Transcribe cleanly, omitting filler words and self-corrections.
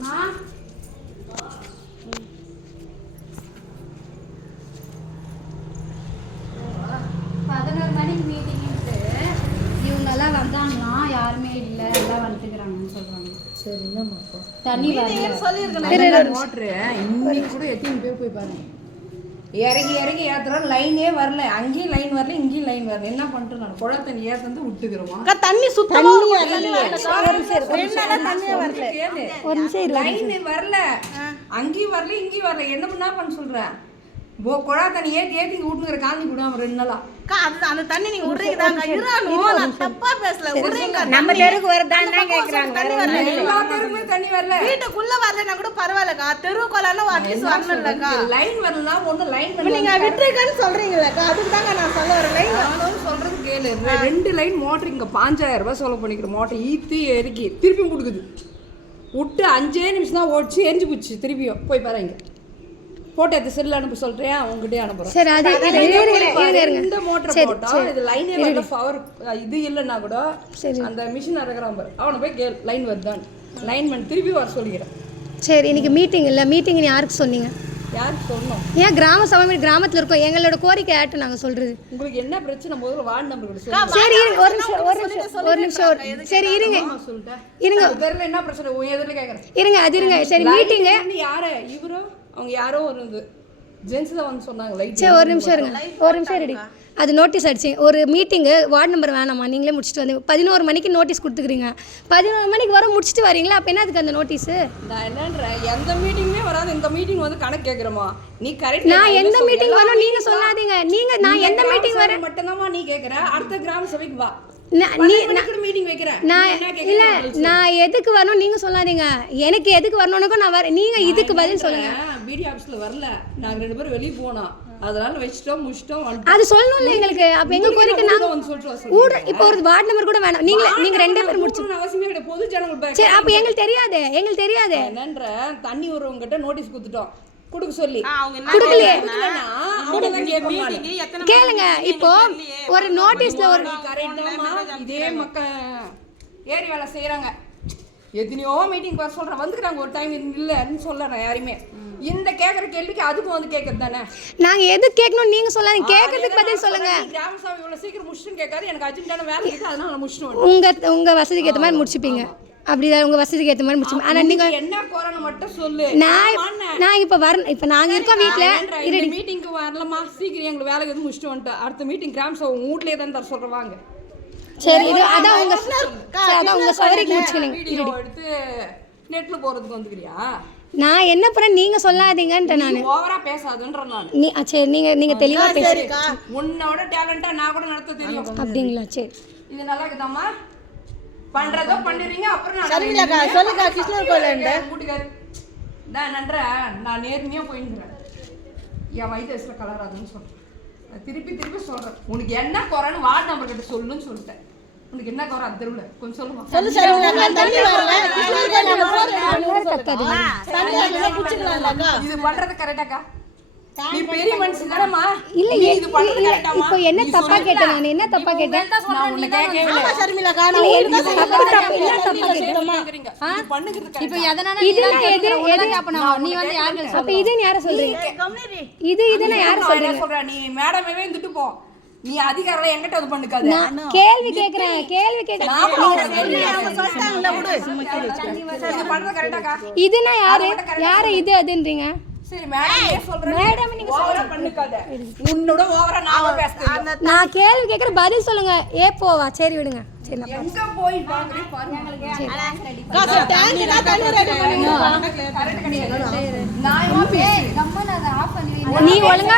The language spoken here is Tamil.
11 மணிக்கு மீட்டிங்ட்டு இவங்கெல்லாம் வந்தாங்களாம், யாருமே இல்லை, எல்லாம் வந்துக்கிறாங்கன்னு சொல்கிறாங்க. சரி என்னம்மா தண்ணி சொல்லியிருக்கேன் மோட்ரு இன்னைக்கு கூட எத்தனை பேர் போய் பாருங்க. இறங்கி இறங்கி ஏத்துறோம், லைனே வரல. அங்கேயும் லைன் வரல, இங்கேயும் லைன் வரல. என்ன பண்ணிட்டு நான் குழா தண்ணி ஏற்றது விட்டுக்கிறோம். தண்ணி சுத்தமா லைன் வரல, அங்கேயும் வரல, இங்கேயும் வரல. என்ன பண்ண சொல்றேன்? குழா தண்ணி ஏற்றி ஏற்றி இங்கே விட்டுங்கிற காலனி கூட 2 நாளா. அந்த தண்ணி நீங்க விடுறீங்க. நான் தப்பா பேசல. விடுறீங்க. நம்ம தெருக்கு வரதான்னு கேக்குறாங்க. எல்லா தெருவுமே தண்ணி வரல. வீட்டுக்குள்ள வரலன்னா கூட பரவாயில்லக்கா. தெருவுக்குள்ளனா அட்லீஸ்ட் வரணும்லக்கா. லைன் வரலனா ஒண்ணு லைன் நீங்க விட்டுறீங்கன்னு சொல்றீங்கலக்கா. அதுக்கு தாங்க நான் சொல்ல வரேன். லைன் சொல்றது கேளு. 2 லைன் மோட்டர் இங்க 5000 ரூபாய் செலவு பண்ணிக்கிற மோட்டர் ஈத்து எரிக்கி திருப்பி கொடுக்குது. விட்டு 5 நிமிஷம் தான் ஓடிச்சு, எரிஞ்சு போச்சு. திருப்பியும் போய் பாருங்க. போட்டோ எடுத்து செல்ல அனுப்ப சொல்றியா? உங்ககிட்டயே அனுப்புறேன். சரி அது இந்த மோட்டர் போட்டா இது லைனே வரல. பவர் இது இல்லன்னா கூட அந்த மிஷின் அறக்குறான் பாரு, அவனை போய் கேள் லைன் வருதான். லைன்மேன் திருப்பி வர சொல்லிக்கிறேன். சரி இன்னைக்கு மீட்டிங் இல்லை. மீட்டிங் யாருக்கு சொன்னீங்க? யாருக்கு சொல்லணும்? ஏன் கிராம சபை கிராமத்தில் இருக்கோம். எங்களோட கோரிக்கை ஆட்டு நாங்கள் சொல்றது. உங்களுக்கு என்ன பிரச்சனை? முதல்ல வார்டு நம்பர் கூட சொல்லுங்க. சரி ஒரு நிமிஷம் சரி இருங்க இருங்க. தெரியல என்ன பிரச்சனை உன் எதிரில கேக்குறேன். இருங்க அது இருங்க. சரி மீட்டிங் யாரு இவரோ அவங்க யாரோ ஒரு ஜென்ஸ் தான் வந்து சொன்னாங்க. லைட் சரி ஒரு நிமிஷம் இருங்க. ஒரு நிமிஷம் ரெடி. அது நோட்டீஸ் அடிச்சு ஒரு மீட்டிங்கு வார்டு நம்பர் வேணாமா? நீங்களே முடிச்சுட்டு வந்து 11 மணிக்கு நோட்டீஸ் கொடுத்துக்கிறீங்க. 11 மணிக்கு வர முடிச்சுட்டு வரீங்களா? அப்போ என்ன அதுக்கு அந்த நோட்டீஸு? நான் என்னன்றேன், எந்த மீட்டிங்குமே வராது. இந்த மீட்டிங் வந்து கணக்கு கேட்குறமா நீ? கரெக்ட். நான் எந்த மீட்டிங் வரணும் நீங்க சொல்லாதீங்க. நீங்க நான் எந்த மீட்டிங் வரேன் மட்டும்தான்மா நீ கேட்குற. அடுத்த கிராம சபைக்கு வா. நான் எதுக்கு வரணும் நீங்க சொல்லாதீங்க. எனக்கு எதுக்கு வரணும்னுக்கும் நான் வரேன். நீங்க இதுக்கு பதில் சொல்லுங்க. பிடி ஆபீஸ்ல வரல, நாங்க 2 பேரும் வெளிய போனோம். அதனால வெச்சிட்டோம் முடிச்சிட்டோம். அது சொல்லணும்ல எங்களுக்கு. அப்ப எங்க கோரிக்கை நாங்க ஊட இப்போ ஒரு வார்டு நம்பர் கூட வேணாம். நீங்க 2 பேர் முடிச்சு அவசியமே கிடையாது. பொது ஜனங்கள் சரி அப்ப எங்களுக்கு தெரியாது. என்னன்ற தண்ணி வரவங்க கிட்ட நோட்டீஸ் கொடுத்துட்டோம். குடுக்க சொல்லி குடுக்கலையே. கேளுங்க இப்போ ஒரு நோட்டீஸ்ல ஒரு இதே மக்கள் ஏரி வேலை செய்யறாங்க. எத்தனையோ மீட்டிங் வர சொல்றேன், வந்துக்கிறாங்க. ஒரு டைம் இல்லைன்னு சொல்றேன். யாருமே இந்த கேட்குற கேள்விக்கு அதுக்கும் வந்து கேட்கறது தானே. நாங்க எது கேட்கணும் நீங்க சொல்லாதீங்க. கேட்கறதுக்கு பதில் சொல்லுங்க. கிராம சபை இவ்வளவு சீக்கிரம் முடிச்சுன்னு கேட்காது. எனக்கு அர்ஜென்ட்டான வேலை இருக்கு, அதனால நான் முடிச்சுட்டு உங்க வசதிக்கு ஏற்ற மாதிரி முடிச்சுப்பீங்க. அப்படிதான் உங்க வசதிக்கு ஏற்ற மாதிரி முடிச்சு. ஆனா நீங்க என்ன கோரணும் மட்டும் சொல்லு. நான் இப்ப வரேன். இப்ப நாங்க இருக்கோம் வீட்ல. இந்த மீட்டிங்க்கு வரலமா? சீக்கிரம் எங்களுக்கு வேலை எதுவும் முடிச்சுட்டு வந்துட்டு அடுத்த மீட்டிங் கிராம சபை வீட்லயே தான் தர சொல்றாங்க. சரி இது அதான் உங்க சவரிக்கு முடிச்சுக்கணும். வீடியோ எடுத்து நெட்ல போறதுக்கு வந்துக்கிறியா? நான் என்ன பண்ண நீங்க சொல்லாதீங்கன்ற. நான் ஓவரா பேசாதன்ற. நான் நீ சரி நீங்க தெளிவா பேசுறீங்க. உன்னோட டேலண்டா நான் கூட நடத்த தெரியும். அப்படிங்களா? சரி இது நல்லா இருக்குதாமா? பண்றதோ பண்ணிரீங்க. அப்புறம் நான் சொல்லுங்க கிருஷ்ணர் கோயில்ல கூட்டிக்காரு நான் நன்ற. நான் நேர்மையா போயிடுறேன். என் வயிற்றுல கலராதுன்னு சொல்றேன். திருப்பி சொல்றேன். உனக்கு என்ன குறைன்னு வார்டு நம்பர் கிட்ட சொல்லுன்னு சொல்லிட்டேன். உனக்கு என்ன குறை அந்த தெருவுல கொஞ்சம் சொல்லுமா? இது பண்றது கரெக்டாக்கா? நீ பெரிய மனுஷன் தானம்மா. இல்ல இது பண்றது கரெக்டாமா? இப்போ என்ன தப்பா கேட்டேன்? நான் என்ன தப்பா கேட்டேன்? நான் உன்னை கேக்கவே இல்ல. சர்மிளாக்கா நான் ஒழுங்கா தப்பு இல்ல தப்பா கேட்டேமா? பண்ணுகிறது இப்போ எதனால எது அப்ப நீ வந்து யாருக்கு சொல்ற? அப்ப இது யார சொல்றீங்க? இது நான் யார சொல்றேன்? நீ மேடமே வந்துட்டு போ. நீ அதிகாரம் என்கிட்ட அது பண்ணுக்காத. நான் கேள்வி கேக்குறேன். அவங்க சொல்றாங்கல விடு. இது பண்றது கரெக்டாக்கா? இதுனா யாரு இது அதுன்றீங்க? சரி மேடமே சொல்றேன். மேடம் நீங்க ஓவரா பண்ணுக்காத. உன்னோட ஓவரா நான் பேசுறேன். நான் கேள்வி கேக்குற பதில் சொல்லுங்க. போவா சரி விடுங்க. சரி நான் எங்க போய் பாக்குறீ பாருங்க. காசு டேங்க் நான் தண்ணி ரெடி பண்ணுங்க. கரெக்ட் கிடையாது. நான் பேசு. கம்மன அத ஆஃப் பண்ணி நீ ஒழுங்கா